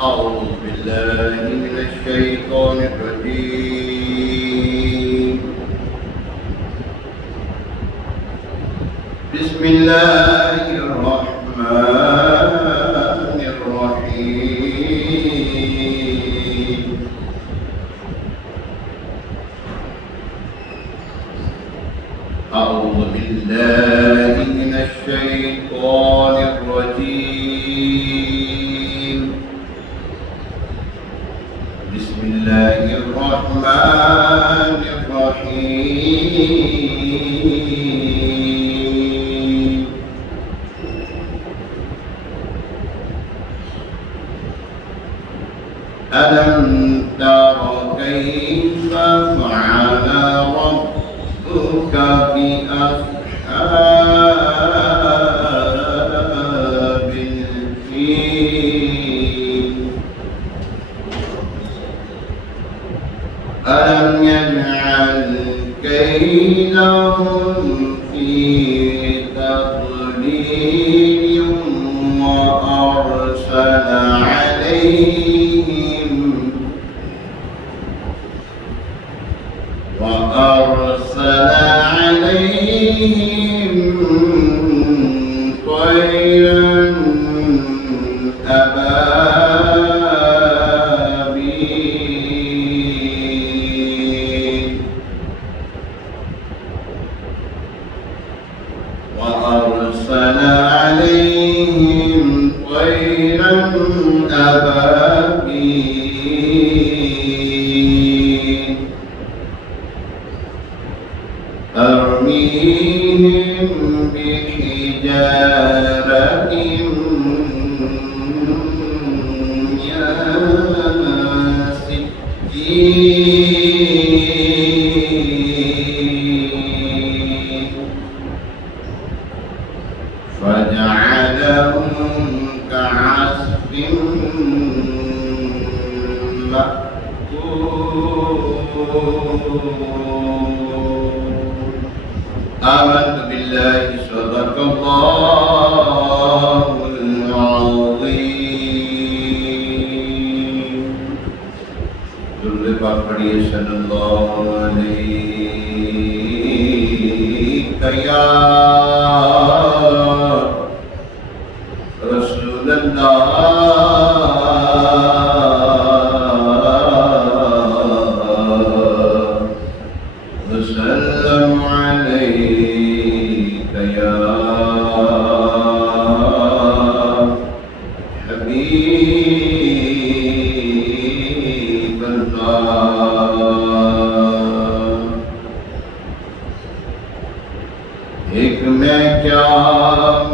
أعوذ بالله من الشيطان الرجيم. بسم الله الرحمن الرحيم. أعوذ بالله من الشيطان الرجيم. بسم الله الرحمن الرحيم. ألم تر كيف فعل ربك بأصحاب الفيل ألم يجعل كيدهم في تضليل وأرسل عليهم طيرا أبابيل وأرسل عليهم طيرا أبابيل ترميهم بحجارة من سجيل فجعلهم كعصف مأكول. آمنت بالله صدق الله العظيم. درود پاک پڑھیے صلی اللہ علیہ یا رسول اللہ. وسلم عليك يا حبيب الله. ایک میں کیا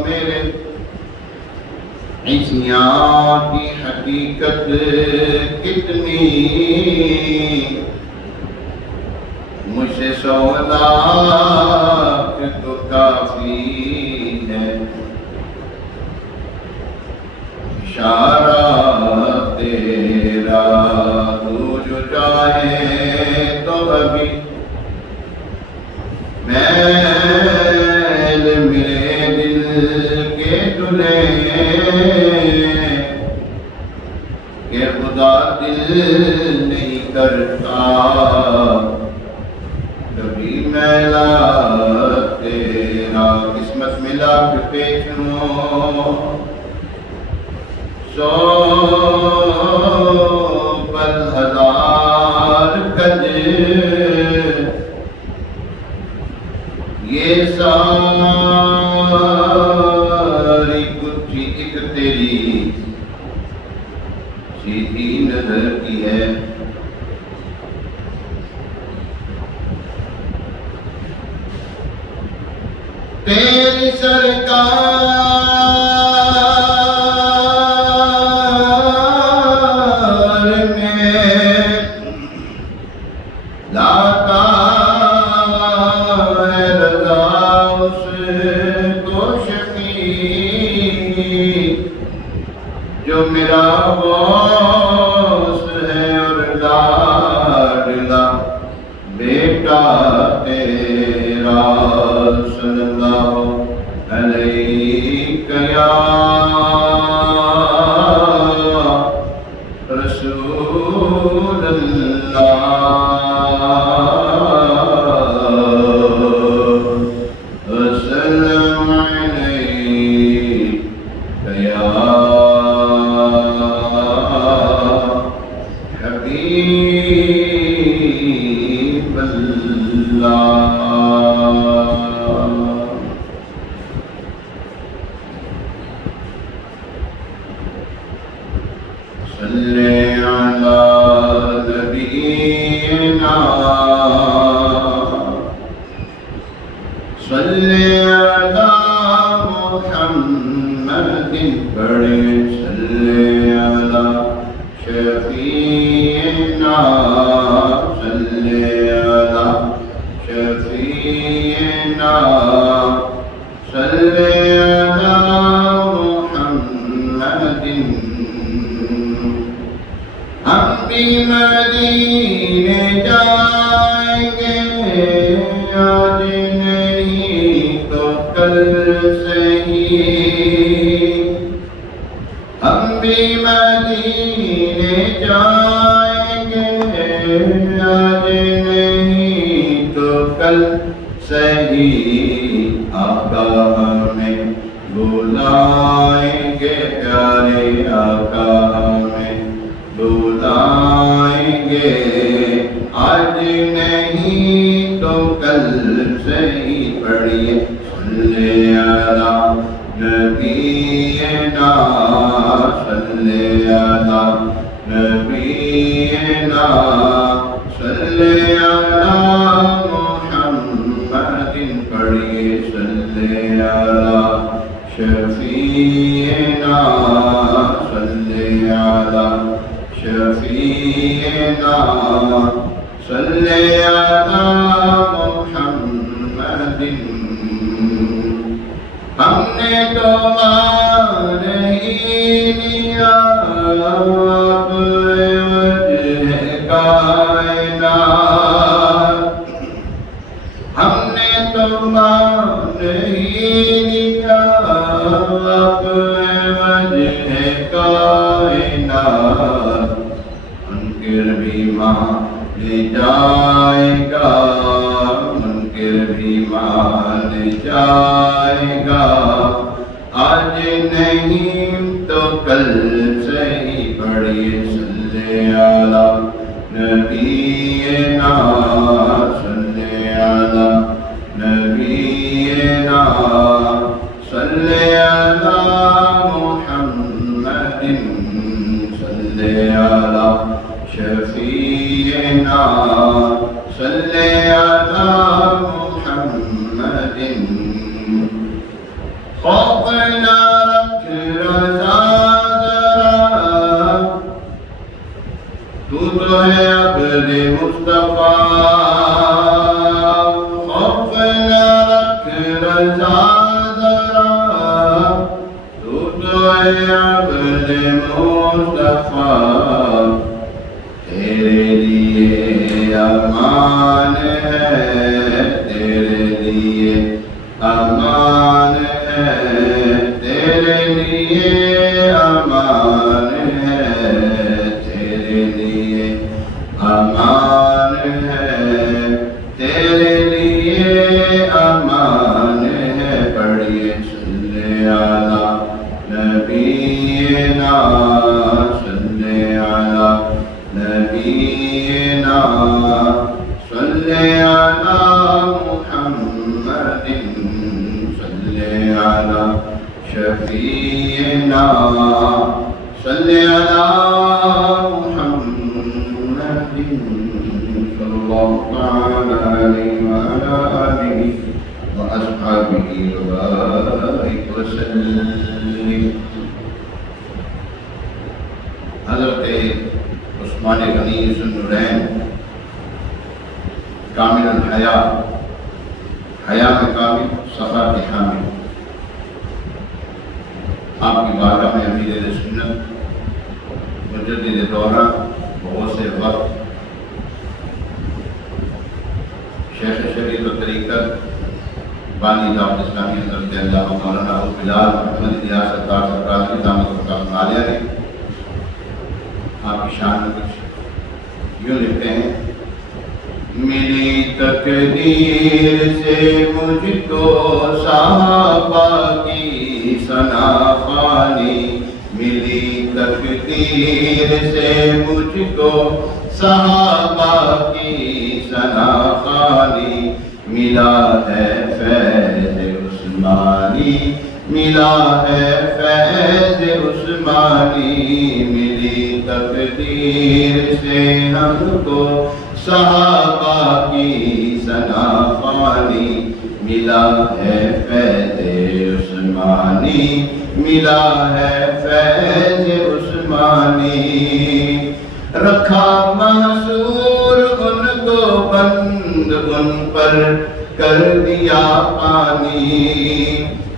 میرے عصیان کی حقیقت کتنی مجھ سے 100 لاکھ تو کافی ہے. اشارہ تیرا تو جو چاہے تو ابھی میل میرے دل کے دلے کہ خدا دل نہیں کرتا کبھی میلا تیرا. قسمت ملا کہ پیچھنو 100 پر 1000 گج یہ ساری کچھ ایک تیری سیدھی نظر کی ہے. تیری سرکار میں لاتا ہے رضا اس کو شفیع جو میرا غوث ہے اور لاڈلا بیٹا تیرا صلی اللہ علیہ یا صلی علی نبینا صلی علی محمد پڑھے صلی علی شفیعنا صلی علی شفیعنا صلی علی محمد ہم بھی مدینے جائیں گے آج نہیں تو کل صحیح ہم بھی مدینے جائیں گے آج نہیں تو کل صحیح آقا ہمیں بلائیں گے پیارے آقا ہمیں بلائیں گے آج نہیں تو کل صحیح پڑھیے صلی علی نبینا صلی علی نبینا صلی علی محمد پڑھیے صلی علی شفیعنا صلی علی شفیعنا صلی علی محمد ہم نے تو مان ہی لیا آپ وجہ کائنات ہم نے تو مان ہی لیا آپ وجہ کائنات منکر بھی مان جائے گا منکر بھی مان جائے گا آج نہیں تو کل صحیح پڑھیے صلی علی نبینا صلی علی نبینا صلی علی محمد صلی علی شفیعنا صلی علی محمد خوف نہ رکھ رضا ذرا تو ہے عبد مصطفیٰ خوف نہ رکھ رضا ذرا تو ہے عبد مصطفیٰ تیرے لیے امان ہے تیرے لیے امان ہے تیرے لیے امان ہے تیرے لیے امان ہے تیرے لیے امان ہے پڑھیے صلی علی نبینا صلی علی نبینا صلی علی محمد صلی علی شفیعنا صلی علی محمد صلی اللہ علیہ وآلہ آلہ وأصحابہ وبارک وسلم. حضرت عثمان غنی ذو النورین کامل الحیا حیا میں کامل صفا کے حامل آپ کی بارگاہ میں امیر سنت مجدد دورہ بہت سے وقت شیخ شریعت و طریقت بانی دعوت اسلامی حضرت اللہ مولانا ابو بلال محمد الیاس ستار سرکار کی دامت برکاتہ عالیہ نے آپ کی شان میں کچھ یوں لکھتے ہیں. ملی تقدیر سے مجھ کو صحابہ کی ثنا خوانی ملی تقدیر سے مجھ کو صحابہ کی ثنا خوانی ملا ہے فیض عثمانی ملا ہے فیض عثمانی ملی تیری تقدیر سے ہم کو صحابہ کی ثنا خوانی ملا ہے فیض عثمانی، ملا ہے فیض عثمانی۔ رکھا محصور ان کو بند، ان پر کر دیا پانی،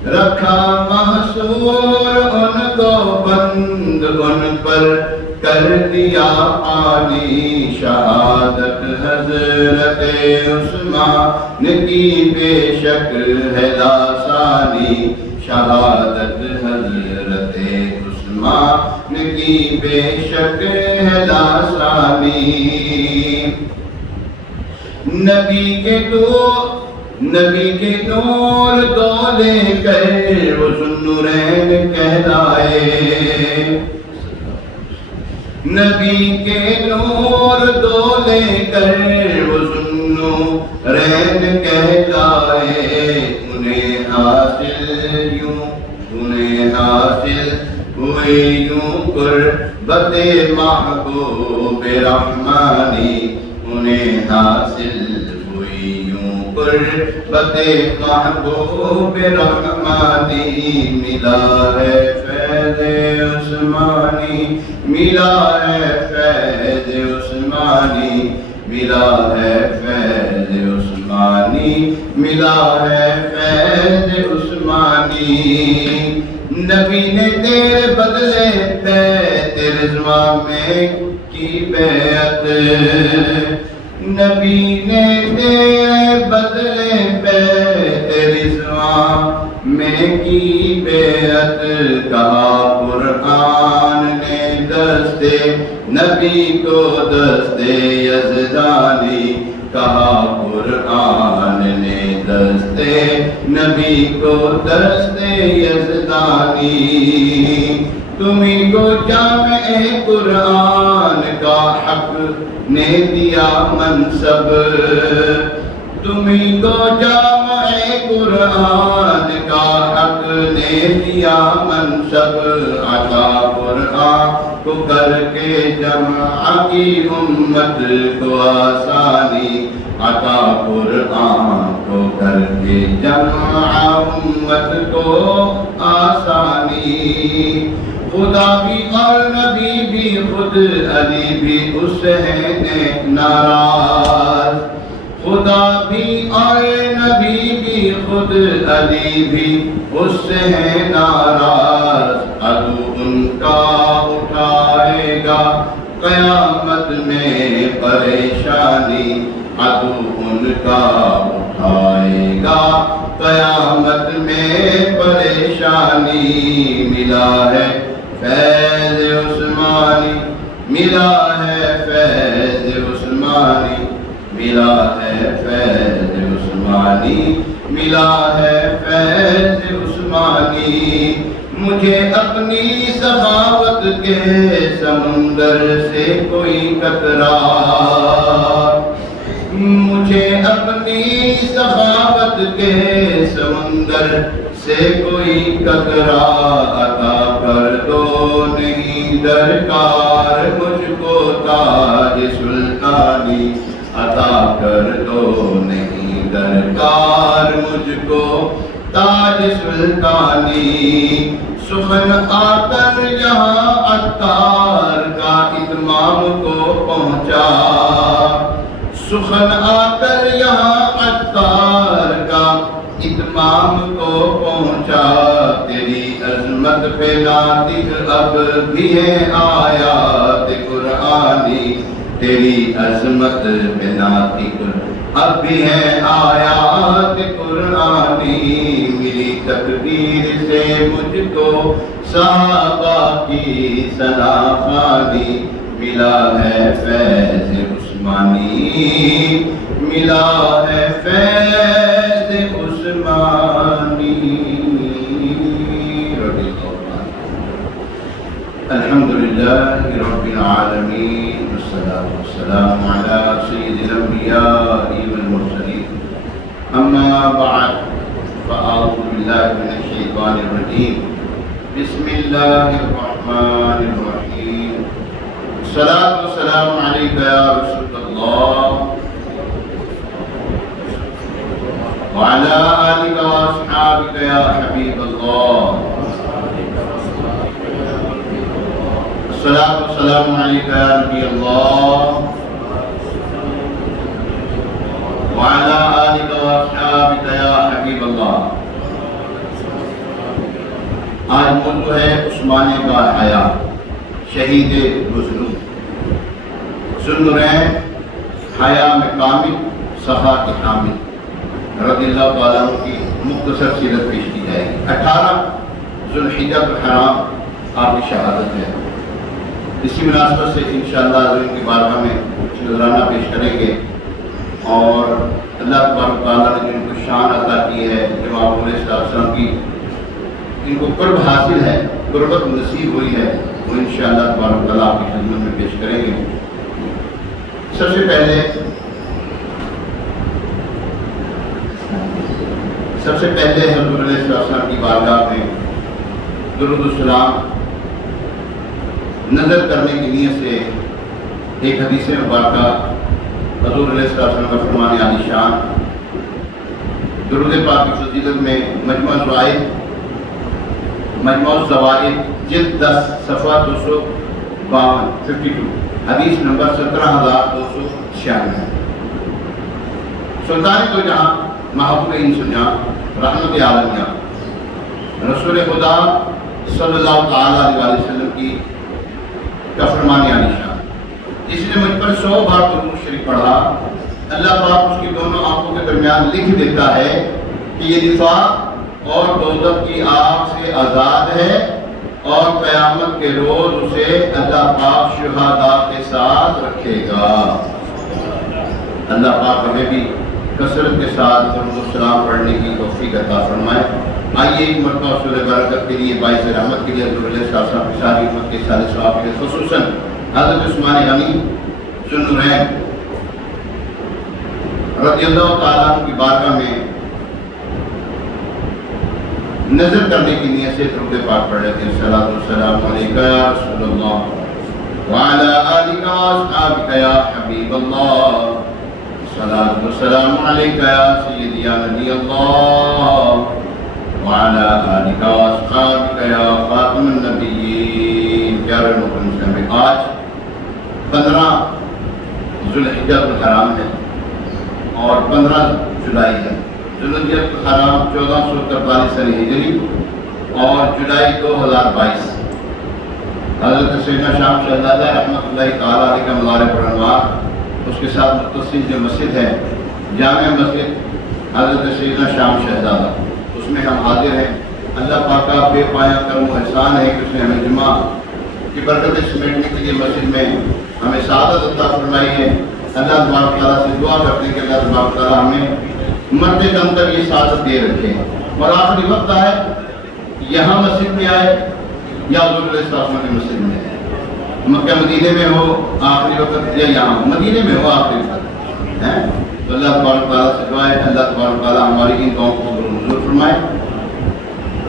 رکھا محصور ان کو بند، ان پر کر دیا پانی۔ شہادت حضرت عثمان کی بے شک ہے لاسانی، شہادت حضرت عثمان کی بے شک ہے لاسانی۔ نبی کے نور کو لے کر وہ ذوالنورین کہلائے، نبی کے نور کو لے کر وہ ذوالنورین کہلائے۔ انہیں حاصل ہوئی یوں قربت محبوب رحمانی، انہیں حاصل قربت محبوب رحمانی۔ ملا ہے فیض عثمانی، ملا ہے فیض عثمانی، ملا ہے فیض عثمانی، ملا ہے فیض عثمانی۔ نبی نے تیرے بدلے بیعت رضواں میں کی بیعت، نبی نے تیرے بدلے بیعت رضواں میں کی بیعت۔ کہا قرآن نے دستے نبی کو دستے یزدانی، کہا قرآن نے دستے نبی کو دستے یزدانی۔ تمہیں کو جامع قرآن کا حق نے دیا منصب، تمہیں کو جامع قرآن کا حق نے دیا منصب۔ عطا قرآن کو کر کے جمع کی امت کو آسانی، عطا قرآن کو کر کے جمع امت کو آسانی۔ خدا بھی اور نبی بھی خود علی بھی اس سے ہے ناراض، خدا بھی اور نبی بھی خود علی بھی اس سے ہے ناراض۔ عدو ان کا اٹھائے گا قیامت میں پریشانی، عدو ان کا اٹھائے گا قیامت میں پریشانی۔ ملا ہے فیض عثمانی، ملا ہے فیض عثمانی، ملا ہے فیض عثمانی، ملا ہے فیض عثمانی۔ مجھے اپنی سخاوت کے سمندر سے کوئی قطرہ، مجھے اپنی سخاوت کے سمندر سے کوئی قطرہ عطا کر دو، نہیں درکار مجھ کو تاج سلطانی، عطا کر دو نہیں درکار مجھ کو تاج سلطانی۔ سخن آ کر یہاں عطار کا اتمام کو پہنچا، سخن آ کر یہاں عطار کا اتمام کو پہنچا۔ تیری عظمت پہ ناطق اب بھی ہے آیات قرآنی، تیری عظمت پہ ناطق اب بھی ہے آیات قرآنی۔ میری تقدیر سے مجھ کو صحابہ کی ثنا خوانی، ملا ہے فیض عثمانی، ملا ہے فیض عثمانی۔ الحمدللہ رب العالمین، والصلاة والسلام علی سید الانبیاء والمرسلین، اما بعد فاعوذ باللہ من الشیطان الرجیم، بسم اللہ الرحمن الرحیم۔ الصلاة والسلام عليك يا رسول الله وعلى آلك وأصحابك يا حبيب الله. الصلاة والسلام عليك يا نبي الله وعلى آلك وأصحابك يا حبيب الله. آج موضوع ہے عثمان کا حیا، شہید مظلوم، ذوالنورین حیا میں کامل، صفا کے حامل، رضی اللہ تعالیٰ عنہ کی مختصر سیرت پیش کی جائے گی. 18 ذوالحجہ الحرام آپ کی شہادت ہے. اسی مناسبت سے انشاءاللہ ان کی بارگاہ میں نذرانہ پیش کریں گے، اور اللہ تبارک تعالیٰ نے جن کو شان عطا کی ہے، امام علیہ السلام کی ان کو قرب حاصل ہے، قربت نصیب ہوئی ہے، وہ انشاءاللہ تبارک تعالیٰ آپ کی خدمت میں پیش کریں گے. سب سے پہلے حضور علیہ السلام کی بارگاہ میں درود السلام نظر کرنے کی نیت سے ایک حدیث مبارکہ حضور علیہ السلام کا فرمان عالی شان، درود پاک کی فضیلت میں مجموع الزوائد جلد 10 صفحہ 252 حدیث نمبر 17296. سلطان دو جہاں، محبوب انس جہاں، رحمت عالم جہاں، رسول خدا صلی اللہ تعالیٰ علیہ وسلم کی کا فرمان عالی شان، جس نے مجھ پر 100 بار درود شریف پڑھا، اللہ پاک اس کی دونوں آنکھوں کے درمیان لکھ دیتا ہے کہ یہ نفاق اور دوزخ کی آگ سے آزاد ہے، اور قیامت کے روز اسے اللہ پاک شہداء کے ساتھ رکھے گا. اللہ پاک ہمیں بھی کثرت کے ساتھ درود السلام پڑھنے کی توفیق عطا فرمائے. آئیے ایک مرتبہ سورہ برکت کے لیے، باعث رحمت کے لیے، حضور علیہ السلام کی ساری امت کے سارے ثواب کے لیے، خصوصاً حضرت عثمان غنی ذوالنورین رضی اللہ تعالیٰ عنہ کی بارگاہ میں نظر کرنے کی نیت سے درود پاک پڑھ لیتے ہیں. الصلاۃ والسلام علیک یا رسول اللہ وعلی آلک واصحابک یا حبیب اللہ. الصلاۃ والسلام علیک یا سیدی یا نبی اللہ وعلی آلک واصحابک یا خاتم النبیین. پیارے مسلم، آج 15 ذوالحجہ الحرام ہے اور 15 جولائی ہے. ذوالحجہ الحرام 1443 سن ہجری اور جولائی 2022. حضرت سیدنا شام شہزادہ رحمۃ اللہ تعالیٰ علیہ کا مزار پرانوار، اس کے ساتھ متصل جو مسجد ہے جامع مسجد حضرت سیدنا شام شہزادہ، اس میں ہم حاضر ہیں. اللہ پاک کا بے پایہ کرم و احسان ہے کہ اس نے ہمیں جمعہ کی برکت سمیٹنے کے لیے مسجد میں ہمیں سعادت عطا فرمائی ہے. اللہ تبارک تعالیٰ سے دعا کرتے ہیں کہ اللہ تبارک تعالیٰ ہمیں مرتے دم تک یہ سعادت دے رکھے، اور آخری وقت آئے یہاں مسجد میں آئے یا حضور علیہ السلام کی مسجد میں آئے، مکہ مدینے میں ہو آخری وقت یا یہاں مدینے میں ہو آخری وقت ہے. تو اللہ تبارک تعالیٰ سے دعا ہے اللہ تبارک تعالیٰ ہماری ان دعاؤں کو منظور فرمائے.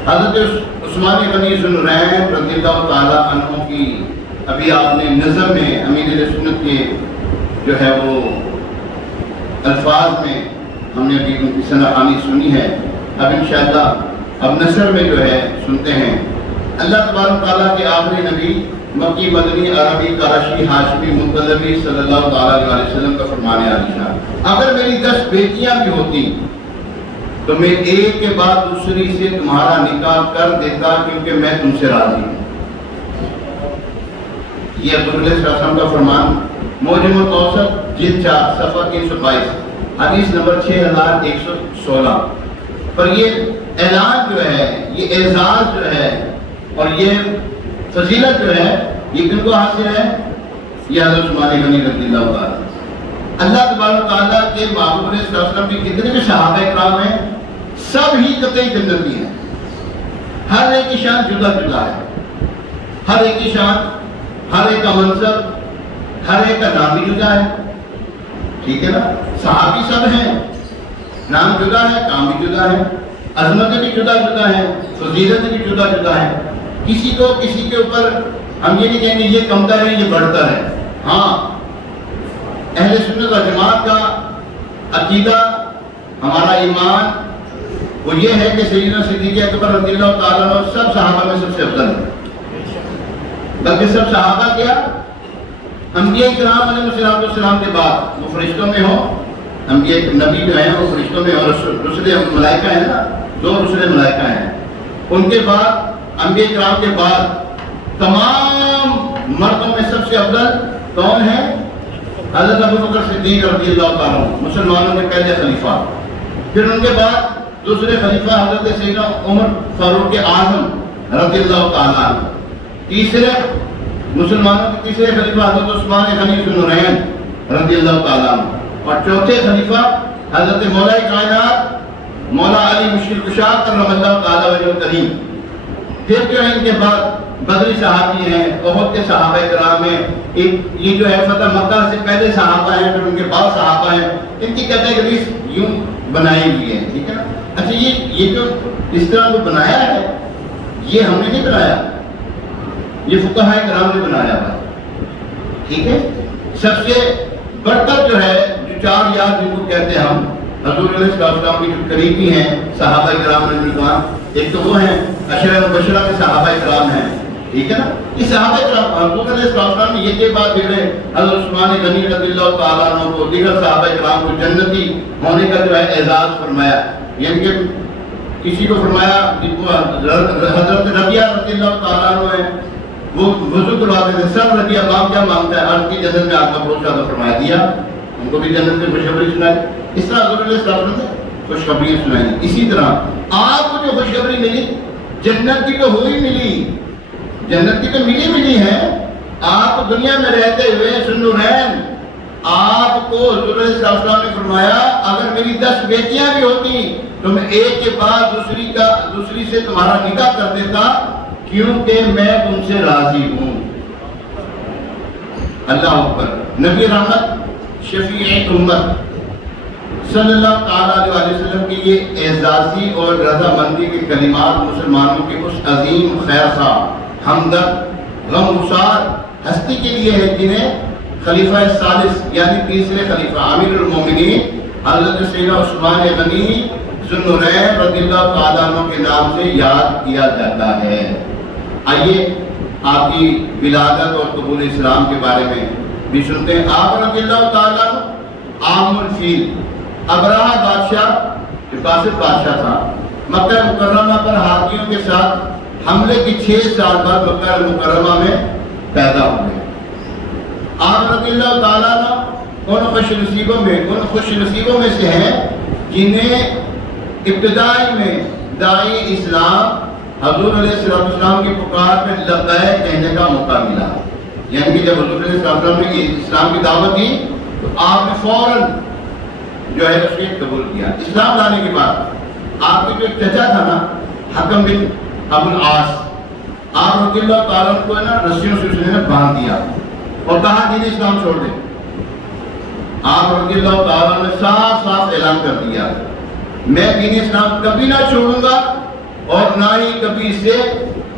حضرت عثمان غنی ذوالنورین رضی اللہ تعالیٰ عنہ کی ابھی آپ نے نظم میں امیر اہل سنت کے جو ہے وہ الفاظ میں ہم نے ابھی ان کی ثنا خوانی سنی ہے. اب انشاءاللہ اب نثر میں جو ہے سنتے ہیں. اللہ تبارک تعالیٰ کے آخری نبی مکی مدنی عربی قرشی ہاشمی مطلبی صلی اللہ تعالیٰ علیہ وسلم کا فرمان عالی شان، اگر میری 10 بیٹیاں بھی ہوتی تو میں ایک کے بعد دوسری سے تمہارا نکاح کر دیتا، کیونکہ میں تم سے راضی ہوں. یہ حضور علیہ السلام کا فرمان معجم التوسط جلد 4 صفحہ 322 حدیث نمبر 6116 پر یہ اعلان جو ہے، یہ اعزاز جو ہے اور یہ فضیلت جو ہے، یہ کن کو حاصل ہے؟ یہ حضرت عثمان غنی رضی اللہ تعالیٰ. اللہ تبارک تعالیٰ کے محبوب علیہ السلام کی کتنے کے صحابہ کرام ہیں، سب ہی قطعی جنتی ہیں. ہر ایک کی شان جدا جدا ہے، ہر ایک کی شان، ہر ایک کا منصب، ہر ایک کا نام بھی جدا ہے. ٹھیک ہے نا؟ صحابی سب ہیں، نام جدا ہے، کام بھی جدا ہے، عظمتیں بھی جدا جدا ہیں، فضیلتیں بھی جدا جدا ہیں. کسی کو کسی کے اوپر ہم یہ نہیں کہیں گے یہ کمتر ہے یہ بڑھتا ہے. ہاں اہل سنت و جماعت کا عقیدہ، ہمارا ایمان وہ یہ ہے کہ سیدنا صدیق اکبر رضی اللہ تعالیٰ عنہ سب صحابہ میں سب سے افضل ہے، بلکہ سب صحابہ کیا انبیاء کرام علیہ السلام کے بعد، وہ فرشتوں میں ہوں، انبیاء نبی جو ہیں وہ فرشتوں میں، اور رسل ملائکہ ہیں نا، دو رسل ملائکہ ہیں، ان کے بعد انبیاء کرام کے بعد تمام مردوں میں سب سے افضل کون ہے؟ حضرت ابوبکر صدیق رضی اللہ تعالیٰ عنہ، مسلمانوں کے پہلے خلیفہ۔ پھر ان کے بعد دوسرے خلیفہ حضرت سیدنا عمر فاروق اعظم رضی اللہ تعالیٰ عنہ۔ تیسرے مسلمانوں کے تیسرے خلیفہ حضرت عثمان غنی ذو النورین رضی اللہ تعالیٰ عنہ۔ اور چوتھے خلیفہ حضرت مولا کائنات مولا علی مشکل کشا کرم اللہ تعالیٰ وجہ کریم۔ پھر جو ہے ان کے بعد بدری صحابی ہیں، احد کے صحابہ کرام ہیں، یہ جو ہے فتح مکہ سے پہلے صحابہ ہیں، پھر ان کے بعد صحابہ ہیں، ان کی کیٹیگریز یوں بنائی ہوئی ہیں، ٹھیک ہے نا۔ اچھا یہ جو اس طرح جو بنایا ہے یہ ہم نے نہیں بنایا، یہ فقہاء کرام نے بنایا ہے، ٹھیک ہے۔ سب سے بڑھ کر جو ہے جو چار یار جن کو کہتے ہیں ہم حضور علیہ السلام کی جو قریبی ہیں صحابہ کرام رضوان، ایک تو وہ ہیں عشرہ مبشرہ کے صحابہ کرام ہیں، ٹھیک ہے نا۔ یہ صحابہ کرام حضور علیہ السلام نے یہ بات دیکھے حضرت عثمان غنی رضی اللہ تعالیٰ عنہ کو، دیگر صحابہ کرام کو جنتی ہونے کا جو ہے اعزاز فرمایا، یعنی کہ کسی کو فرمایا حضرت ربیعہ رضی اللہ تعالیٰ عنہ ہے، وہ وضو کرواتے تھے، سب ربیعہ باپ کیا مانگتا ہے، عرض کی جنت میں آپ کا بھروسہ فرمایا دیا، ان کو بھی جنت میں خوشخبری سنائی۔ اس طرح حضور علیہ السلام نے خوشخبری سنائی۔ اسی طرح آپ کو جو خوشخبری ملی جنت کی تو ہوئی ملی، جنت کی تو ملی ہے، آپ دنیا میں رہتے ہوئے سنورین آپ کو حضور علیہ السلام نے فرمایا اگر میری 10 بیٹیاں بھی ہوتی تو میں ایک کے بعد دوسری سے تمہارا نکاح کر دیتا، کیونکہ میں تم سے راضی ہوں۔ اللہ اکبر۔ نبی رحمت شفیع امت صلی اللہ تعالیٰ علیہ وسلم کی یہ اعزازی اور رضامندی کے کلمات مسلمانوں کے اس عظیم خیرخواہ ہمدرد غمگسار ہستی کے لیے ہے جنہیں خلیفہ ثالث یعنی تیسرے خلیفہ امیر المومنین حضرت سیدنا عثمان غنی ذو النورین رضی اللہ تعالیٰ عنہ کے نام سے یاد کیا جاتا ہے۔ آئیے آپ کی ولادت اور قبول اسلام کے بارے میں بھی سنتے ہیں۔ آپ رضی اللہ تعالیٰ عنہ عام الفیل ابراہ بادشاہ جو قاسد بادشاہ تھا، مکہ مکرمہ پر ہاتھیوں کے ساتھ حملے کی 6 سال بعد مکہ مکرمہ میں پیدا ہوئے۔ آپ رضی اللہ تعالیٰ عنہ ان خوش نصیبوں میں سے ہیں جنہیں ابتدائی میں داعی اسلام حضور علیہ السلام کی پکار میں لبیک کہنے کا موقع ملا، یعنی کہ جب حضور علیہ السلام نے اسلام کی دعوت دی تو آپ نے فوراً جو ہے اس کو قبول کیا۔ اسلام لانے کے بعد آپ کے جو چچا تھا نا حکم بن ابو العاص، آپ رضی اللہ تعالیٰ کو نا رسیوں سے اس نے باندھ دیا اور کہا دین اسلام چھوڑ دیں۔ آپ رضی اللہ تعالیٰ نے صاف اعلان کر دیا میں دین اسلام کبھی نہ چھوڑوں گا اور نہ ہی کبھی اس سے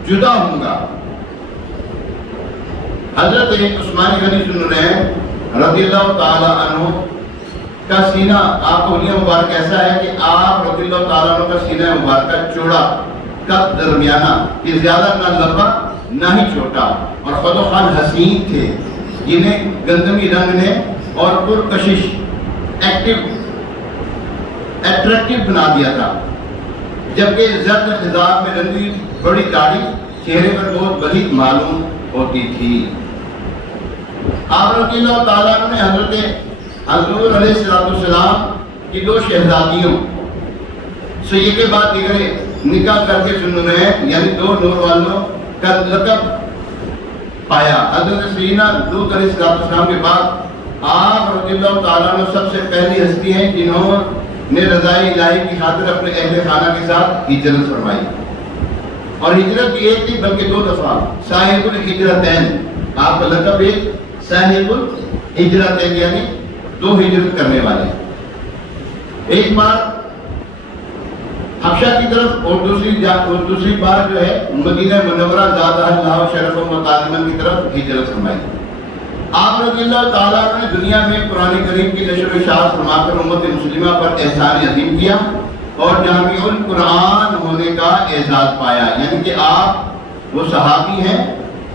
جدا ہوں گا۔ حضرت عثمان غنی ذو النورین رضی اللہ تعالیٰ عنہ کا سینہ آپ کو یہ مبارک ایسا ہے کہ آپ رضی اللہ تعالیٰ عنہ کا سینہ مبارکہ چوڑا قد درمیانہ، کہ زیادہ نہ لمبا نہ ہی چھوٹا، اور خود و خان حسین تھے جنہیں گندمی رنگ نے اور پرکشش ایٹریکٹیو بنا دیا تھا، جبکہ زرد خضاب میں رنگی بڑی داڑھی چہرے پر بہت بلید معلوم ہوتی تھی۔ آپ رضی اللہ تعالیٰ عنہ نے حضور علیہ السلام کی 2 شہزادیوں سے یہ کے بعد دیگرے نکاح کر کے سنورین یعنی 2 نور والوں کا لقب پایا۔ حضرت سیدنا لوط علیہ السلام کے بعد آپ رضی اللہ تعالیٰ عنہ سب سے پہلی ہستی ہیں جنہوں نے رضائے الہی کی خاطر اپنے اہل خانہ کے ساتھ ہجرت فرمائی، اور ہجرت کی ایک تھی بلکہ 2 دفعہ۔ صاحب الہجرتین، آپ کا لقب ایک صاحب الہجرتین یعنی 2 ہجرت کرنے والے، ایک بار حبشہ کی طرف اور دوسری بار جو ہے مدینہ منورہ زادہ اللہ شرف و تعظیما کی طرف ہجرت فرمائی۔ آپ رضی اللہ تعالیٰ نے دنیا میں قرآن کریم کی نشر و اشاعت فرما کر امت مسلمہ پر احسان عظیم کیا اور جامع القرآن ہونے کا اعزاز پایا، یعنی کہ آپ وہ صحابی ہیں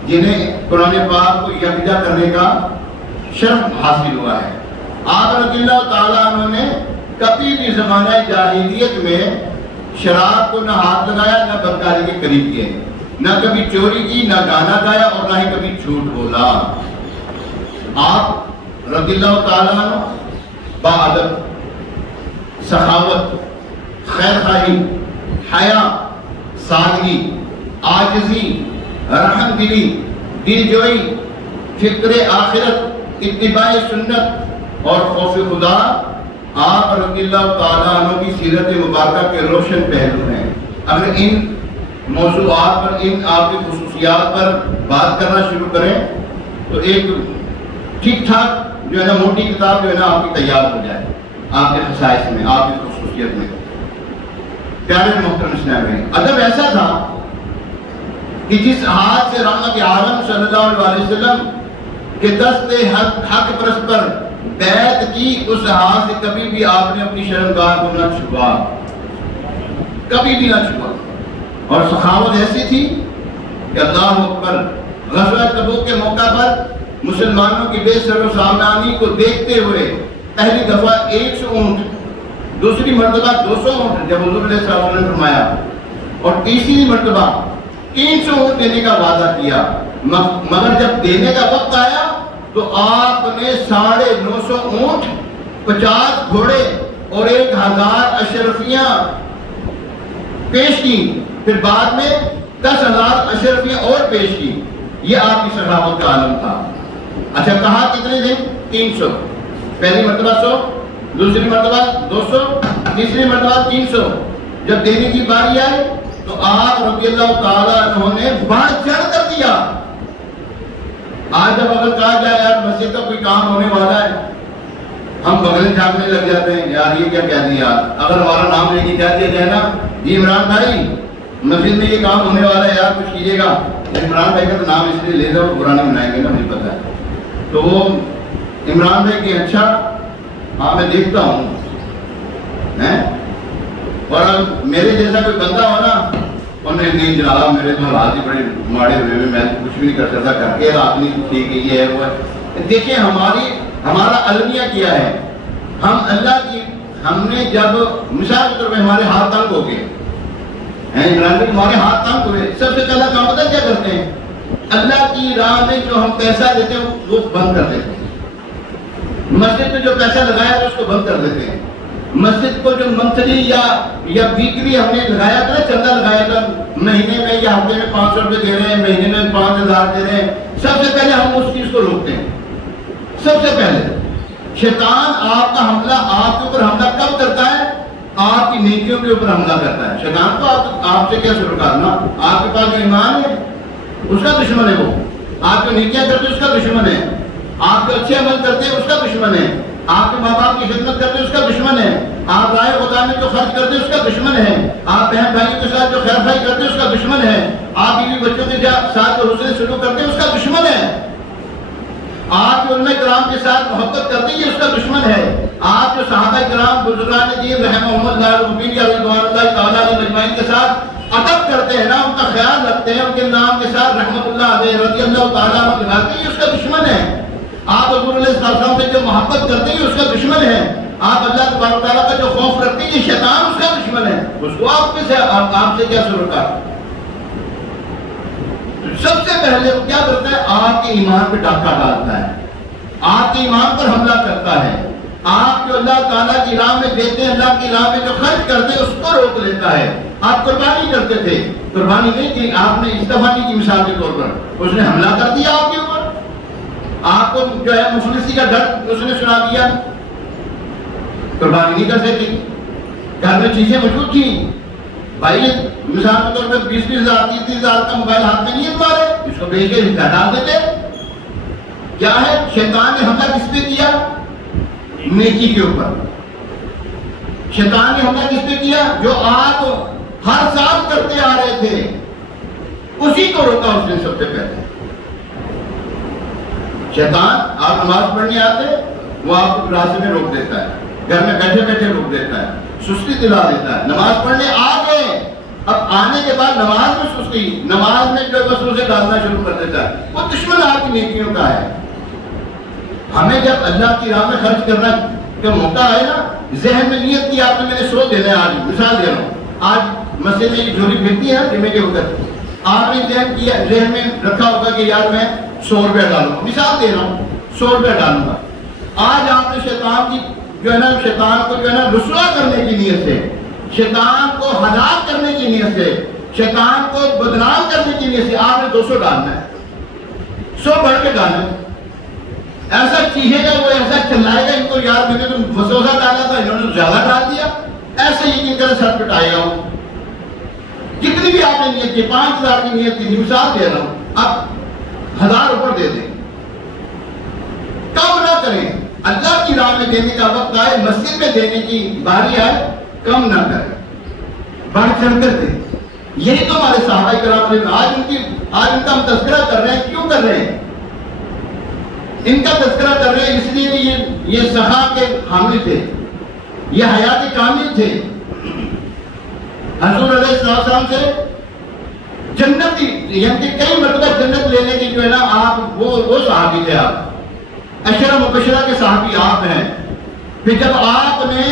جنہیں قرآن پاک کو یکجا کرنے کا شرف حاصل ہوا ہے۔ آپ رضی اللہ تعالیٰ عنہ نے کبھی بھی زمانہ جاہلیت میں شراب کو نہ ہاتھ لگایا، نہ بدکاری کے قریب کیے، نہ کبھی چوری کی، نہ گانا گایا اور نہ ہی کبھی جھوٹ بولا۔ آپ رضی اللہ تعالیٰ عنہ باادب، سخاوت، خیر خواہی، حیا، سادگی، عاجزی، رحم دلی، دل جوئی، فکر آخرت، اتباع سنت اور خوف خدا آپ رضی اللہ تعالیٰ عنہ کی سیرت مبارکہ کے روشن پہلو ہیں۔ اگر ان موضوعات پر، ان آپ کی خصوصیات پر بات کرنا شروع کریں تو ایک ٹھیک ٹھاک جو ہے نا موٹی کتاب جو ہے نا آپ کی تیار ہو جائے آپ کے خصائص میں، آپ کی خصوصیت میں۔ پیارے محترم اسلام، ادب ایسا تھا کہ جس ہاتھ سے رحمت عالم صلی اللہ علیہ وسلم کے دست حق پرست پر بیعت کی، اس ہاتھ سے کبھی بھی آپ نے اپنی شرمگاہ کو نہ چھپا، کبھی بھی نہ چھپا۔ اور سخاوت ایسی تھی کہ اللہ اکبر، غزوہ تبوک کے موقع پر مسلمانوں کی بے سر و سامانی کو دیکھتے ہوئے پہلی دفعہ 100 اونٹ، دوسری مرتبہ 200 اونٹ جب حضور علیہ السلام نے فرمایا، اور تیسری مرتبہ 300 اونٹ دینے کا وعدہ کیا، مگر جب دینے کا وقت آیا تو آپ نے 950 اونٹ، 50 گھوڑے اور 1000 اشرفیاں پیش کی، پھر بعد میں 10,000 اشرفیاں اور پیش کی۔ یہ آپ کی سخاوت کا عالم تھا۔ اچھا، کہا کتنے دن؟ 300، پہلی مرتبہ 100، دوسری مرتبہ 200، تیسری مرتبہ 300۔ جب دینے کی باری آئی تو آپ رضی اللہ تعالیٰ عنہ نے بڑھ چڑھ کر دیا۔ آج جب اگر کہا جائے یار مسجد کا کوئی کام ہونے والا ہے، ہم بغل جھانکنے لگ جاتے ہیں، یار یہ کیا کہہ دیا۔ اگر ہمارا نام لے کے کہہ دیا جائے نا، جی عمران بھائی مسجد میں یہ کام ہونے والا ہے، یار کچھ کیجیے گا، عمران بھائی کا تو نام اس لیے لے دو، برا نہیں منائیں گے نا، مجھے پتا ہے۔ تو وہ عمران بھائی کہ اچھا ہاں میں دیکھتا ہوں، اور میرے جیسا کوئی بندہ ہو نا، انہیں نہیں جناب میرے تو حالات ہی بڑے ماڑے ہوئے ہوئے، میں کچھ بھی نہیں کر سکتا، کر کے رات نہیں ٹھیک ہے، یہ ہے وہ ہے۔ دیکھیں ہمارا المیہ کیا ہے، ہم اللہ کی، ہم نے جب مثال کے طور پہ ہمارے ہاتھ تنگ ہو گئے، عمران بھائی ہمارے ہاتھ تنگ ہوئے، سب سے پہلا کام پتہ کیا کرتے ہیں؟ اللہ کی راہ میں جو ہم پیسہ دیتے ہیں وہ بند کر دیتے ہیں۔ مسجد میں جو پیسہ لگایا تھا اس کو بند کر دیتے ہیں۔ مسجد کو جو منتھلی یا ویکلی ہم نے لگایا تھا نا، چندہ لگایا تھا، مہینے میں یا ہفتے میں 500 روپے دے رہے ہیں، مہینے میں 5000 دے رہے ہیں، سب سے پہلے ہم اس چیز کو روکتے ہیں۔ سب سے پہلے شیطان آپ کا حملہ، آپ کے اوپر حملہ کب کرتا ہے؟ آپ کی نیکیوں کے اوپر حملہ کرتا ہے۔ شیطان کو آپ سے کیا سرکار نا، آپ کے پاس جو ایمان ہے اس کا دشمن ہے، وہ آپ جو نیکیاں کرتے ہیں اس کا دشمن ہے، آپ جو اچھے عمل کرتے ہیں اس کا دشمن ہے، آپ کے ماں باپ کی خدمت کرتے ہیں اس کا دشمن ہے، آپ رائے خدا میں جو خرچ کرتے ہیں اس کا دشمن ہے، آپ بہن بھائیوں کے ساتھ جو خیر خواہی کرتے ہیں اس کا دشمن ہے، آپ بیوی بچوں کے ساتھ جو حسن سلوک کرتے ہیں اس کا دشمن ہے، آپ جو علماء کرام کے ساتھ محبت کرتے ہیں یہ اس کا دشمن ہے، آپ جو صحابہ کرام بزرگان دین رحمہم اللہ رضوان اللہ تعالیٰ علیہ مجمعین کے ساتھ ادب کرتے ہیں نا، ان کا خیال رکھتے ہیں، ان کے نام کے ساتھ رحمت اللہ علیہ رضی اللہ تعالیٰ عنہ دلاتے ہیں، یہ اس کا دشمن ہے۔ آپ حضور علیہ السلام سے جو محبت کرتے ہیں یہ اس کا دشمن ہے۔ آپ اللہ تبارک و تعالیٰ کا جو خوف رکھتے ہیں یہ شیطان اس کا دشمن ہے، اس کو آپ سے کیا سرکار۔ سب سے پہلے وہ کیا کرتا ہے؟ آپ کے ایمان پہ ڈاکہ ڈالتا ہے، آپ کے ایمان پر حملہ کرتا ہے، آپ جو اللہ تعالیٰ کی راہ میں دیتے ہیں، اللہ کی راہ میں جو خرچ کرتے ہیں اس کو روک لیتا ہے۔ آپ قربانی کرتے تھے، قربانی نہیں کی، آپ نے استفانی کی مثال کے طور پر اس نے حملہ کر دیا آپ کے اوپر، آپ کو جو ہے مفلسی کا ڈر اس نے سنا دیا، قربانی نہیں کر سکتی، گھر میں چیزیں موجود تھیں، بھائی مثال کے طور پر 20,000 30,000 کا موبائل ہاتھ میں نہیں ہے تمہارے، اس کو بیچ کے حصہ ڈال دیتے۔ کیا ہے؟ شیطان نے حملہ کس پہ کیا؟ نیکی کے اوپر۔ شیطان نے حملہ کس پہ کیا؟ جو آپ ہر سال کرتے آ رہے تھے اسی کو روکا اس نے سب سے پہلے۔ شیطان آپ نماز پڑھنے آتے وہ آپ کو راستے میں روک دیتا ہے، گھر میں بیٹھے بیٹھے روک دیتا ہے، سستی دلا دیتا ہے. نماز پڑھنے آ گئے، اب آنے کے بعد نماز میں سستی، نماز میں جو بس اسے ڈالنا شروع کر دیتا ہے. وہ دشمن آپ کی نیکیوں کا ہے. ہمیں جب اللہ کی راہ میں خرچ کرنا کا موقع آئے نا، ذہن میں نیت کی آپ نے میں نے 100 دینا ہے. آج مثال دے رہا ہوں، آج مسجد میں یہ جھولی پھرتی ہے جمعے کے وقت، آپ نے ذہن میں رکھا ہوگا کہ یار میں 100 روپیہ ڈالوں، مثال دے رہا ہوں 100 روپیہ ڈالوں گا. آج آپ نے شیطان کی جو ہے نا، شیطان کو جو ہے نا رسوا کرنے کی نیت سے، شیطان کو ہلاک کرنے کی نیت سے، شیطان کو بدنام کرنے کی نیت سے آپ نے 200 ڈالنا ہے، 100 بڑھ کے ڈالنا ہے. ایسا چیزے گا، وہ ایسا چلائے گا، ان کو یار میں نے تو وسوسہ ڈالا تھا، انہوں نے زیادہ ڈال دیا، ایسے یقین کرے سر پٹائے گا. کتنی بھی آپ نے نیت کی، 5000 کی نیت کی، مثال دے رہا ہوں، اب 1000 اوپر دے دیں. کم نہ کریں، اللہ کی راہ میں دینے کا وقت آئے، مسجد میں دینے کی باری آئے، کم نہ کریں، بڑھ چڑھ کر دیں. یہی تو ہمارے صحابہ کرام نے آج ان کا ہم تذکرہ کر رہے ہیں. کیوں کر رہے ہیں؟ ان کا تذکرہ کر رہے ہیں اس لیے کہ یہ سخا کے حامل تھے، یہ حیات کامل تھے. حضور علیہ السلام سے جنت یعنی کئی مرتبہ جنت لینے کی جو ہے نا آپ وہ صحابی تھے. آپ عشرہ مبشرہ کے صحابی آپ ہیں. پھر جب آپ نے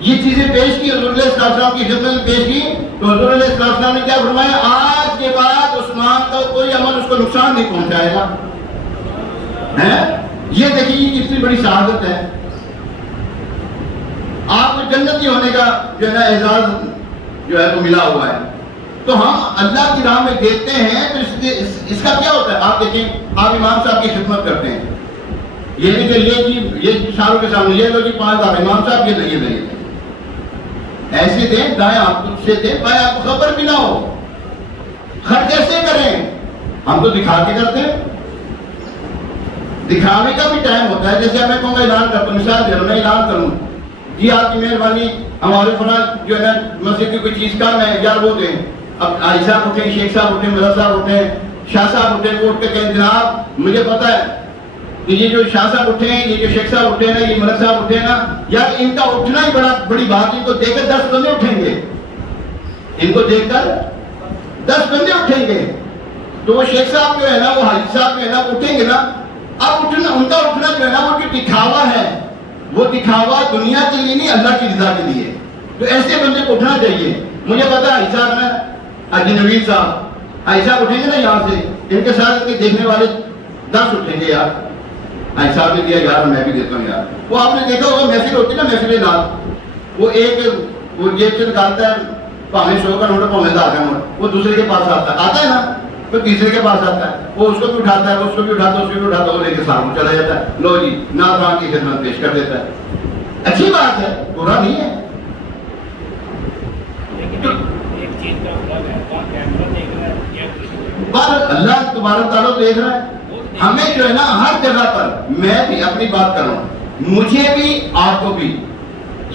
یہ چیزیں پیش کی، حضور علیہ السلام کی خدمت میں پیش کی، تو حضور علیہ السلام نے کیا فرمایا؟ آج کے بعد عثمان کا کوئی عمل اس کو نقصان نہیں پہنچائے گا. یہ دیکھیے کتنی بڑی سعادت ہے. آپ کو جنتی ہونے کا جو ہے نا اعزاز جو ہے وہ ملا ہوا ہے. تو ہم اللہ کی راہ میں دیتے ہیں تو اس کا کیا ہوتا ہے؟ آپ دیکھیں، آپ امام صاحب کی خدمت کرتے ہیں، یہ نہیں کہ یہ ساروں کے سامنے یہ لو جی 5000 امام صاحب یہ نہیں ایسے دیں، دائیں آپ خود سے دیں، بائیں آپ کو خبر بھی نہ ہو. خرچ ایسے کریں. ہم تو دکھا کے کرتے ہیں، دکھانے کا بھی ٹائم ہوتا ہے. جیسے میں کہوں گا اعلان کرتا ہوں، مثال دے رہا ہوں، میں اعلان کروں جی آپ کی مہربانی ہمارے فلاں جو ہے نا مسجد کی کوئی چیز کام ہے یار وہ دیں. اب عالی صاحب اٹھیں، شیخ صاحب اٹھیں، مدر صاحب اٹھیں، شاہ صاحب اٹھیں، وہ اٹھ کے کہیں جناب مجھے پتا ہے کہ یہ جو شاہ صاحب اٹھے ہیں، یہ جو شیخ صاحب اٹھے ہیں نا، یہ مدر صاحب اٹھے ہیں نا، یار ان کا اٹھنا ہی بڑی بات. ان کو دیکھ کر 10 بندے اٹھیں گے، ان کو دیکھ کر 10 بندے اٹھیں گے. تو وہ شیخ صاحب جو ہے نا، وہ حاجی صاحب جو ہے نا اٹھیں گے نا. اب اٹھنا، ان کا اٹھنا جو ہے نا وہ دکھاوا ہے، وہ دکھاوا دنیا کے لیے نہیں، اللہ کی رضا کے لیے. تو ایسے بندے کو اٹھنا چاہیے. مجھے پتا ہے صاحب نا، حاجی نوید صاحب صاحب اٹھیں گے نا یہاں سے، ان کے ساتھ ان کے دیکھنے والے 10 اٹھیں گے. یار صاحب نے دیا یار میں بھی دیتا ہوں یار. وہ آپ نے دیکھا ہوگا محفل ہوتی ہے نا، محفل نام، وہ ایک وہ جیب سے نکالتا ہے 100 کا نوٹ، 1000 کا نوٹ، وہ دوسرے کے پاس آتا ہے نا، پھر تیسرے کے پاس آتا ہے، وہ اس کو بھی اٹھاتا ہے، اس کو بھی اٹھاتا ہے، اس کو بھی اٹھاتا ہے، وہ لے کے سامنے چلا جاتا ہے. لو جی ناظران کی خدمت پیش کر دیتا ہے. اچھی بات ہے، برا نہیں ہے. پر اللہ تبارک تعالیٰ دیکھ رہا ہے. ہمیں جو ہے نا ہر جگہ پر، میں بھی اپنی بات کر رہا ہوں، مجھے بھی آپ کو بھی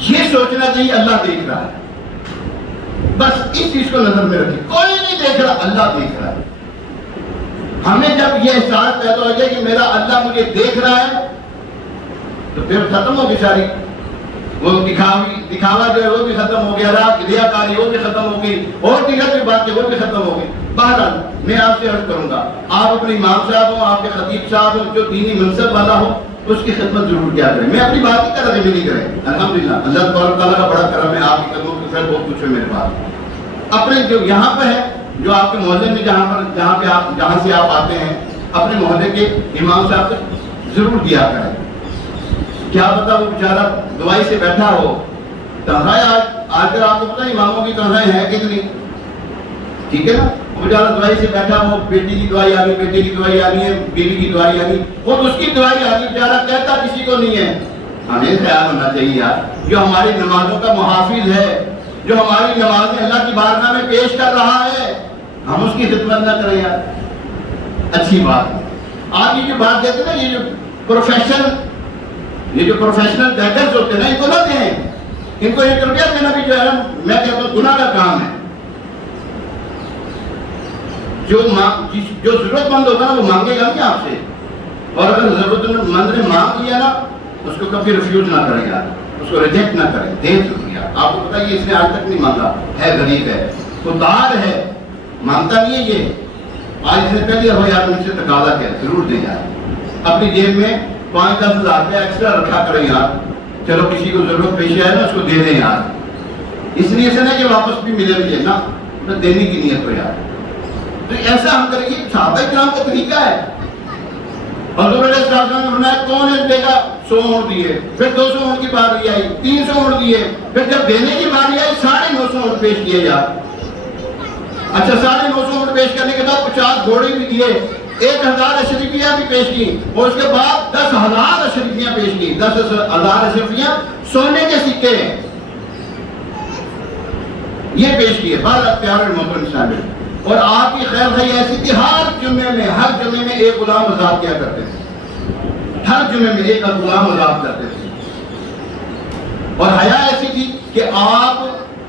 یہ سوچنا چاہیے اللہ دیکھ رہا ہے. بس اس چیز کو نظر میں رکھیں، کوئی نہیں دیکھ رہا، اللہ دیکھ رہا ہے. ہمیں جب یہ احساس پیدا ہو جائے کہ میرا اللہ مجھے دیکھ رہا ہے، تو پھر ختم ہوگی ساری وہ دکھاوا جو ہے وہ بھی ختم ہو گیا، ریاکاری وہ بھی ختم ہو گئی، اور دیگر بھی باتیں وہ بھی ختم ہو گئی. بہرحال میں آپ سے عرض کروں گا، آپ اپنے امام صاحب ہوں، آپ کے خطیب صاحب ہوں، جو دینی منصب والا ہو، اس کی خدمت ضرور کیا کریں. میں اپنی بات ہی کر رہا نہیں کریں. الحمدللہ اللہ تبارک تعالیٰ کا بڑا کرم ہے، آپ کی قدموں کے ساتھ بہت کچھ ہے میرے پاس. اپنے جو یہاں پہ ہے، جو آپ کے محلے میں جہاں سے آپ آتے ہیں، اپنے محلے کے امام صاحب کو ضرور دیا کریں. کیا پتا وہ بیچارہ دعائی سے بیٹھا ہو. تنخواہیں آج کل آپ کو پتا اماموں کی تنخواہیں ہیں کتنی، ٹھیک ہے نا. وہ بیچارہ دعائی سے بیٹھا ہو، بیٹی کی دعائی آ گئی، بیٹے کی دعائی آ گئی ہے، بیوی کی دعائی آ گئی، خود اس کی دعائی آ گئی، بیچارہ کہتا کسی کو نہیں ہے. ہمیں خیال ہونا چاہیے یار، جو ہماری نمازوں کا محافظ ہے، جو ہماری نمازیں اللہ کی بارگاہ میں پیش کر رہا ہے، ہم اس کی خدمت نہ کریں یار. اچھی بات ہے. آپ یہ جو بات دیتے ہیں نا، یہ جو پروفیشنل ڈیٹرز ہوتے ہیں نا، ان کو نہ دیں. ان کو 1 روپیہ دینا بھی جو ہے میں کہتا ہوں گناہ کا کام ہے. جو ضرورت مند ہوگا نا وہ مانگے گا نہیں آپ سے. اور اگر ضرورت مند نے مانگ لیا نا اس کو کبھی ریفیوز نہ کریں یار، اس کو ریجیکٹ نہ کریں، دے ضرور یار۔ آپ کو پتا ہے اس نے آج تک نہیں مانگا ہے، غریب ہے، خوددار ہے، مانگتا نہیں ہے یہ۔ آج اس نے کہہ دیا ہو یار مجھ سے تقاضا کیا، ضرور دیں یار۔ اپنی جیب میں 5-10 ہزار روپیہ ایکسٹرا رکھا کریں یار، چلو کسی کو ضرورت پیش آئے نا اس کو دے دیں یار، اس لیے سے نا کہ واپس بھی ملے مجھے نا، دینے کی نیت ہو یار۔ تو ایسا ہم کریں گے، صحابہ کرام کا طریقہ ہے۔ حضور علیہ السلام نے فرمایا کون ہے دے گا، 100 اونٹ دیے، پھر 200 اونٹ کی باری آئی، 300 اونٹ دیے، پھر جب دینے کی باری آئی 950 اونٹ پیش کیے یار۔ اچھا 950 اونٹ پیش کرنے کے بعد 50 گھوڑے بھی دیے، 1000 اشرفیاں بھی پیش کی، اور اس کے بعد 10,000 اشرفیاں پیش کی۔ 10,000 اشرفیاں سونے کے سکے ہیں، یہ پیش کیے بعد پیارے محترم صاحب۔ اور آپ کی خیر خواہی ایسی تھی، ہر جمعے میں ایک غلام آزاد کیا کرتے تھے، ہر جمعے میں ایک غلام آزاد کرتے تھے۔ اور حیا ایسی تھی کہ آپ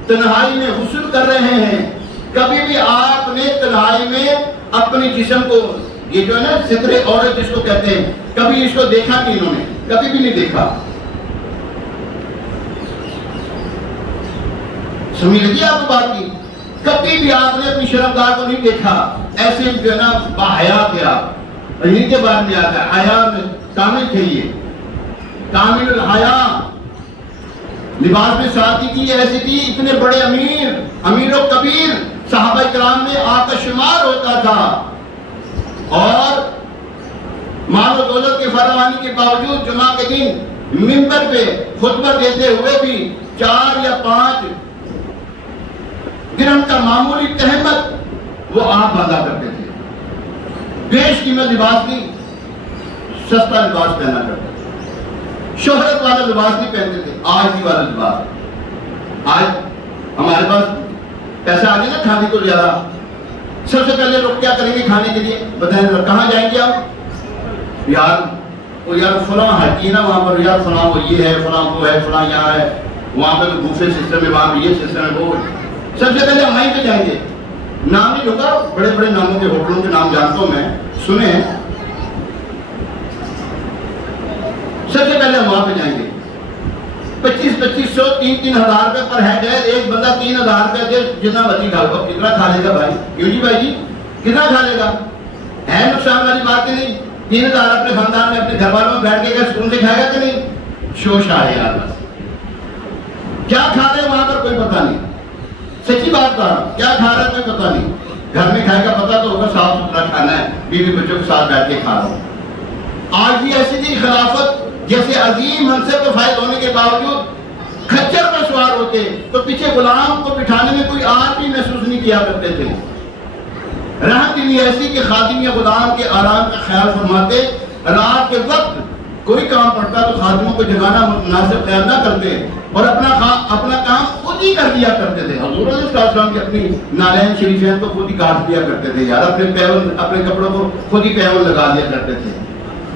تنہائی میں غسل کر رہے ہیں، کبھی بھی آپ نے تنہائی میں اپنی جسم کو، یہ جو ہے نا ستر عورت جس کو کہتے ہیں، کبھی اس کو دیکھا کہ انہوں نے کبھی بھی نہیں دیکھا۔ سمجھ لگی آپ کو بات کی؟ کبھی بھی آپ نے اپنی شرمگاہ کو نہیں دیکھا، ایسے جو ہے نا باحیا تھے آپ۔ انہیں کے بارے میں آتا ہے حیا میں کامل تھے، یہ کامل الحیا۔ لباس میں ساتھی کی ایسی تھی، اتنے بڑے امیر و کبیر صحابہ کرام میں آپ کا شمار ہوتا تھا، اور مال و دولت کے فراوانی کے باوجود جمعہ کے دن منبر پہ خطبہ دیتے ہوئے بھی 4 یا 5 درہم کا معمولی تہمت وہ آپ باندھا کرتے تھے۔ بیش قیمت لباس نہیں، سستا لباس پہنا کرتے تھے، شہرت والا لباس نہیں پہنتے تھے، عاجزی والا لباس۔ آج ہمارے پاس پیسہ آ گیا نا کھانے کو زیادہ، سب سے پہلے لوگ کیا کریں گے کھانے کے لیے؟ بتائیں کہاں جائیں گے آپ؟ یار فلاں ہٹی ہے نا وہاں پر، یار فلاں وہ یہ ہے، فلاں وہ ہے، فلاں یہاں ہے، وہاں پہ بوفے سسٹم ہے، وہاں پہ یہ سسٹم ہے، وہ سب سے پہلے وہیں پہ جائیں گے۔ نام نہیں ہوگا، بڑے بڑے ناموں کے ہوٹلوں کے نام جانتا ہوں میں، سنیں، سب سے پہلے ہم وہاں پہ جائیں گے۔ 2500 3 ہزار روپے پر ہیڈ ہے، ایک بندہ 3000 روپے دے، جتنا مرضی کھا لو، کتنا کھا لے گا بھائی؟ کیوں جی بھائی جی کتنا کھا لے گا؟ ہے نقصان والی بات ہے نہیں؟ 3000 اپنے خاندان میں اپنے گھر والوں میں بیٹھ کے گئے سکون سے کھائے گا کہ نہیں؟ شوشا ہے یار، بس کیا کھا رہے وہاں پر کوئی پتہ نہیں، سچی بات کہا، کیا کھا رہا ہے کوئی پتہ نہیں۔ گھر میں کھائے گا پتہ تو ہوگا، صاف ستھرا کھانا ہے، بیوی بچوں کے ساتھ بیٹھ کے کھا رہا ہوں۔ آج بھی ایسی تھی خلافت، جیسے عظیم منصب پہ فائد ہونے کے باوجود کھچر پر سوار ہوتے تو پیچھے غلام کو بٹھانے میں کوئی آر بھی محسوس نہیں کیا کرتے تھے۔ رحمت بھی ایسی کہ خادم یا غلام کے آرام کا خیال فرماتے، رات کے وقت کوئی کام پڑتا تو خادموں کو جگانا مناسب خیال نہ کرتے، اور اپنا کام خود ہی کر دیا کرتے تھے۔ حضور علیہ السلام کی اپنی نالین شریفین کو خود ہی کاٹ دیا کرتے تھے یار، اپنے کپڑوں کو خود ہی پیون لگا دیا کرتے تھے۔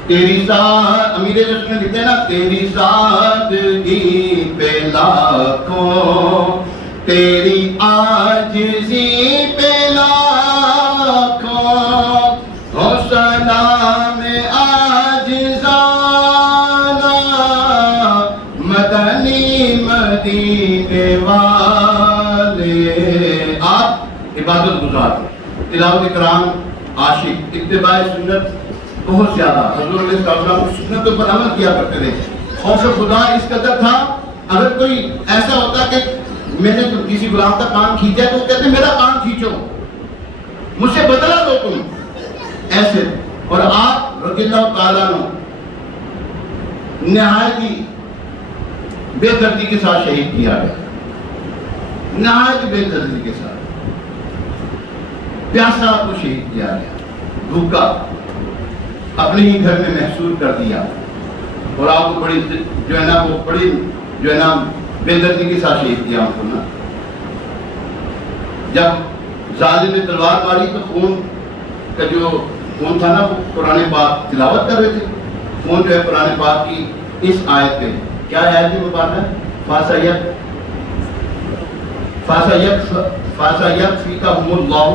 تیری ساتھ امیر جس میں لکھتے ہیں نا، تیری سادگی پہ لاکھوں، تیری عاجزی پہ لاکھوں، ہو سلام عاجزانہ مدنی مدینے والے۔ آپ عبادت گزار، تلاوت کرام، عاشق، اتباع سنت بہت زیادہ، حضور علیہ السلام سنتوں پر عمل کیا کرتے تھے۔ خوف خدا اس قدر تھا، اگر کوئی ایسا ہوتا کہ میں نے کسی غلام کا کام کھینچا تو وہ کہتے میرا کام کھینچو، مجھ سے بدلا دو تم، ایسے۔ اور آپ رضی اللہ تعالیٰ عنہ نہایت ہی بے دردی کے ساتھ شہید کیا گیا، نہایت بے دردی کے ساتھ پیاسا کو شہید کیا گیا، بھوکا اپنے ہی گھر میں محسوس کر دیا، اور آپ کو بڑی جو ہے نا وہ بڑی جو ہے نا بے دردی کے ساتھ شہید کیا آپ کو نا۔ جب ظالم نے تلوار ماری تو خون کا جو خون تھا نا وہ قرآن پاک تلاوت کر رہے تھے، خون جو ہے قرآن پاک کی اس آیت پہ، کیا آیت ہے مبارکہ ہے؟ فَسَيَكْفِيكَهُمُ اللَّهُ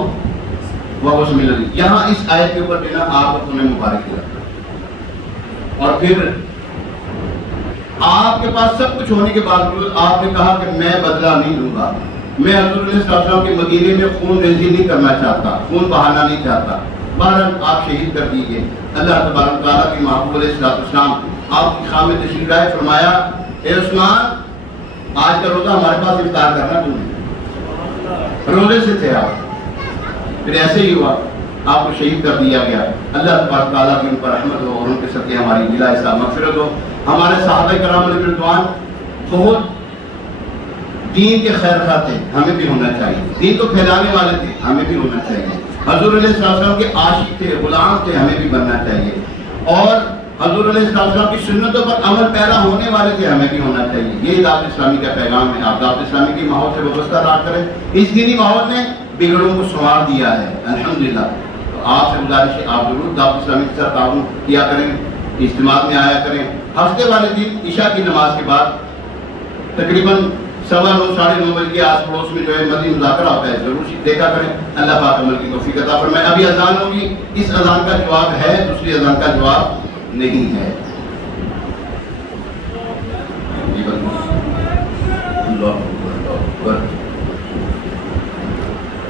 وَهُوَ السَّمِيعُ الْعَلِيمُ۔ یہاں اس آیت کے اوپر دینا آپ کو تمہیں مبارک دیا۔ اور پھر آپ کے پاس سب کچھ ہونے کے باوجود آپ نے کہا کہ میں بدلہ نہیں لوں گا، میں حضور علیہ السلام کے مدینے میں خون ریزی نہیں کرنا چاہتا، خون بہانا نہیں چاہتا، بہرحال آپ شہید کر دیجیے۔ اللہ تبارک تعالیٰ کی محبوب علیہ السلام آپ کی خام میں تشریف لائے، فرمایا اے عثمان آج کا روزہ ہمارے پاس افطار کرنا تم روزے سے تھے آپ۔ پھر ایسے ہی ہوا، آپ کو شہید کر دیا گیا۔ اللہ تبارک تعالیٰ کی ان پر رحمت ہو اور ان کے صدقے ہماری بلا حساب مغفرت ہو۔ ہمارے صحابہ کرام علیہ رضوان بہت دین کے خیر خواہ تھے، ہمیں بھی ہونا چاہیے، دین کو پھیلانے والے تھے، ہمیں بھی ہونا چاہیے۔ حضور علیہ السلام کے عاشق تھے، غلام تھے، ہمیں بھی بننا چاہیے۔ اور حضور علیہ السلام کی سنتوں پر عمل پیرا ہونے والے تھے، ہمیں بھی ہونا چاہیے۔ یہ دعوت اسلامی کا پیغام ہے۔ آپ دعوت اسلامی کی ماحول سے وابستہ رہا کریں۔ اس دینی ماحول نے بگڑوں کو سنوار دیا ہے الحمدللہ۔ تو آپ سے گزارش ہے آپ ضرور دعوت اسلامی کے ساتھ تعاون کیا کریں، اجتماع میں آیا کریں۔ ہفتے والے دن عشاء کی نماز کے بعد تقریباً 9:15 ساڑھے 9 بجے کے آس پڑوس میں جو ہے مدنی مذاکرہ ہوتا ہے، ضرور دیکھا کریں۔ اللہ پاک عمل کی توفیق عطا فرمائے۔ ابھی اذان ہوگی، اس اذان کا جواب ہے، دوسری اذان کا جواب نہیں ہے۔